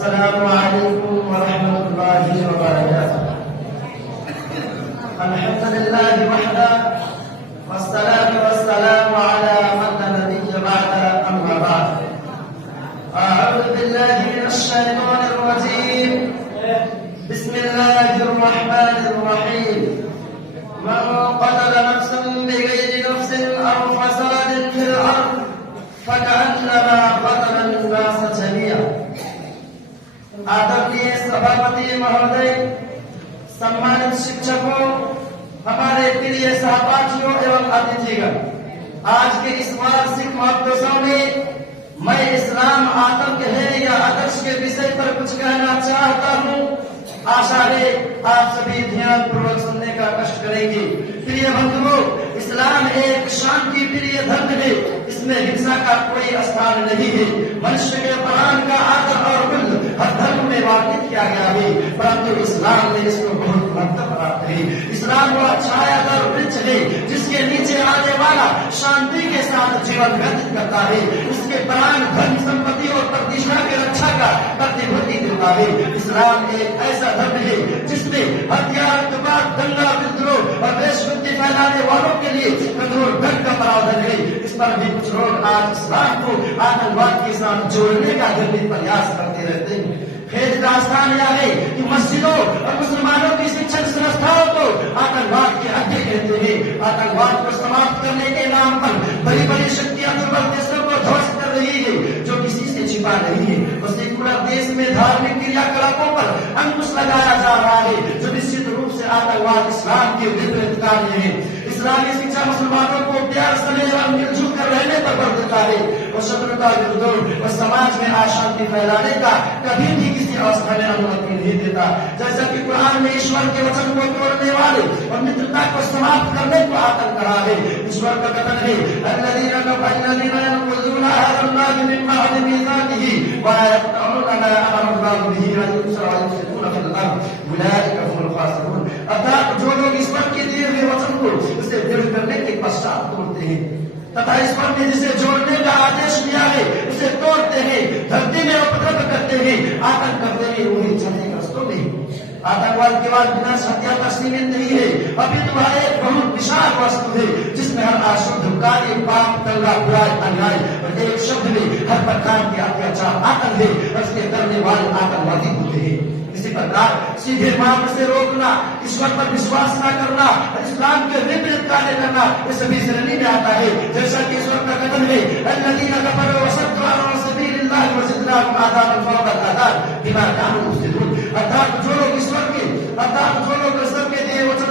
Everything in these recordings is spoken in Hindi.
अस्सलामु अलैकुम व रहमतुल्लाहि व बरकातुहू। अल्हम्दुलिल्लाहि वहदा वस्सलातु वस्सलामु अला मन ला नबिय्य बअदा, अम्मा बअद। अऊज़ु बिल्लाहि मिनश शैतानिर रजीम। बिस्मिल्लाहिर रहमानिर रहीम। मन क़तला नफ्सन बिग़ैरि नफ्सिन औ फ़सादिन फ़िल अर्ज़ फ़कअन्नमा क़तला अन्नास जमीअन। आदरणीय सभापति महोदय, सम्मानित शिक्षकों, हमारे प्रिय सहपाठियों एवं अतिथिगण, आज के इस वार्षिक महोत्सव में मैं इस्लाम आतंक है या आदर्श के विषय पर कुछ कहना चाहता हूँ। आशा है आप सभी ध्यान पूर्वक सुनने का कष्ट करेंगे। प्रिय बंधुओं, इस्लाम एक शांति प्रिय धर्म है। इसमें हिंसा का कोई स्थान नहीं है। मनुष्य के प्राण का आदर और मूल्य हर धर्म में वार्षिक किया गया है, परंतु इस्लाम ने इसको बहुत महत्व प्राप्त है। इस्लाम वह छायादार वृक्ष है जिसके नीचे आने वाला शांति के साथ जीवन व्यतीत करता है। उसके प्राण, धन, संपत्ति और प्रतिष्ठा की रक्षा का प्रतिभूति देता है। इस्लाम एक ऐसा धर्म है जिसमें हत्या, रक्तपात, दंगा, विद्रोह और देशभक्ति फैलाने वालों के लिए कठोर दंड का प्रावधान है। इस पर भी कुछ लोग आज इस्लाम को आतंकवाद के साथ जोड़ने का गंभीर प्रयास करते रहते हैं। खेद का स्थान यह है कि मस्जिदों और मुसलमानों की शिक्षण संस्थाओं को आतंकवाद के अड्डे कहते हैं। आतंकवाद को समाप्त करने के नाम पर बड़ी बड़ी शक्तियां दुर्बल देशों को ध्वस्त कर रही है, जो किसी से छिपा नहीं है। और सेकुलर देश में धार्मिक क्रियाकलापों पर अंकुश लगाया जा रहा है, जो निश्चित रूप से आतंकवाद इस्लाम के विपरीत कार्य है। इस्लामी शिक्षा मुसलमानों को प्यार, स्नेह और मिलजुल कर रहने पर बल देता है और शत्रुता, विद्रोह और समाज में अशांति फैलाने का कभी भी किसी अवस्था में अनुमति नहीं देता। जैसा कि कुरान में ईश्वर के वचन को तोड़ने वाले और मित्रता को समाप्त करने को आतंक कहा है। ईश्वर का कथन है, अल्लज़ीना यनक़ुज़ूना अहदल्लाहि मिन बअदि मीसाक़िही व यक़तऊना मा अमरा अल्लाहु बिही व युफ़्सिदूना फ़िल अर्ज़ उलाइका हुमुल ख़ासिरून। अर्थात जो लोग ईश्वर के दिए हुए वचन को उसे दृढ़ करने के पश्चात तोड़ते हैं तथा ईश्वर ने जिसे जोड़ने का आदेश दिया है उसे तोड़ते हैं, धरती में उपद्रव करते हैं, आतंक करते हैं, वही क्षतिग्रस्तों में। आतंकवाद केवल विनाश, हत्या तक सीमित नहीं है, अभी तो एक बहुत विशाल वस्तु है जिसमें हर अशुद्ध कार्य, पाप, दंगा, बुराई, अन्याय और एक शब्द में हर प्रकार के अत्याचार आतंक है और इसके करने वाले आतंकवादी होते हैं। इसी प्रकार सीधे मार्ग से रोकना, ईश्वर पर विश्वास न करना, इस्लाम के विपरीत कार्य करना, ये सभी श्रेणी में आता है। जैसा कि ईश्वर का कथन है, अल्लज़ीना कफ़रू व सद्दू अन सबीलिल्लाहि व ज़िदनाहुम अज़ाबन फ़ौक़ अज़ाब बिमा कानू युफ़्सिदून। अर्थात जो लोग ईश्वर के दिए वचन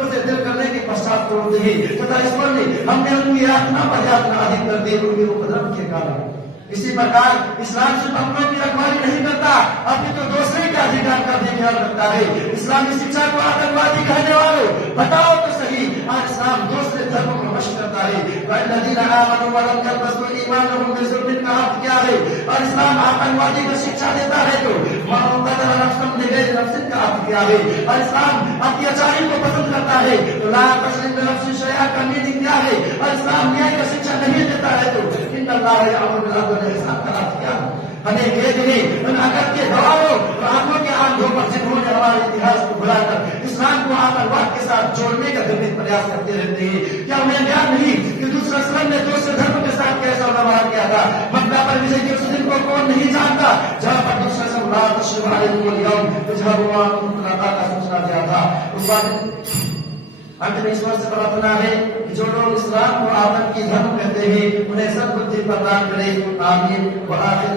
को दिल करने के पश्चात तोड़ते हैं तथा ईश्वर ने हमने उनकी यातना पर यातना अधिक कर दी उनके उपद्रव के कारण। इसी प्रकार इस्लाम सिर्फ अपनों की रखवाली नहीं करता, अभी तो दूसरे के अधिकार का भी ख्याल रखता है। इस्लामी शिक्षा को आतंकवादी कहने वालों, बताओ तो सही, आज इस्लाम दूसरे धर्मों को नष्ट करता है। वल्लज़ीना आमनू व लम यल्बसू ईमानहुम बिज़ुल्मिन का अर्थ क्या है? और इस्लाम आतंकवादी को शिक्षा देता है तो मन क़तला नफ्सन बिग़ैरि नफ्सिन का अर्थ क्या है? और इस्लाम अत्याचारी को पसंद करता है तो ला तज़लिम बिनफ्सिन शैअन का मीनिंग क्या है? और इस्लाम न्याय का शिक्षा नहीं देता है तो इन्नल्लाह यअमुरू बिल अदल व इहसान का अर्थ क्या है? हमें वेद ने उन अगत के गवाहों और आंखों के आंधों पर जिन्होंने हमारे इतिहास को भुलाकर इस्लाम को आतंकवाद के साथ जोड़ने का गंभीर प्रयास करते रहते हैं। क्या उन्हें ज्ञान नहीं कि दूसरा इस्लाम ने दूसरे धर्म के साथ कैसा व्यवहार किया था? मक्का पर विजय के उस दिन को कौन नहीं जानता जहाँ पर दूसरा ला तशरीफ़ अलैकुमुल यौम तुज़हबू व अंतुम तुलक़ा का सूचना दिया था। उस बात अंत में ईश्वर से प्रार्थना है कि जो लोग इस्लाम को आतंकी धर्म कहते हैं उन्हें सद्बुद्धि प्रदान करे। आमीन। व आखिर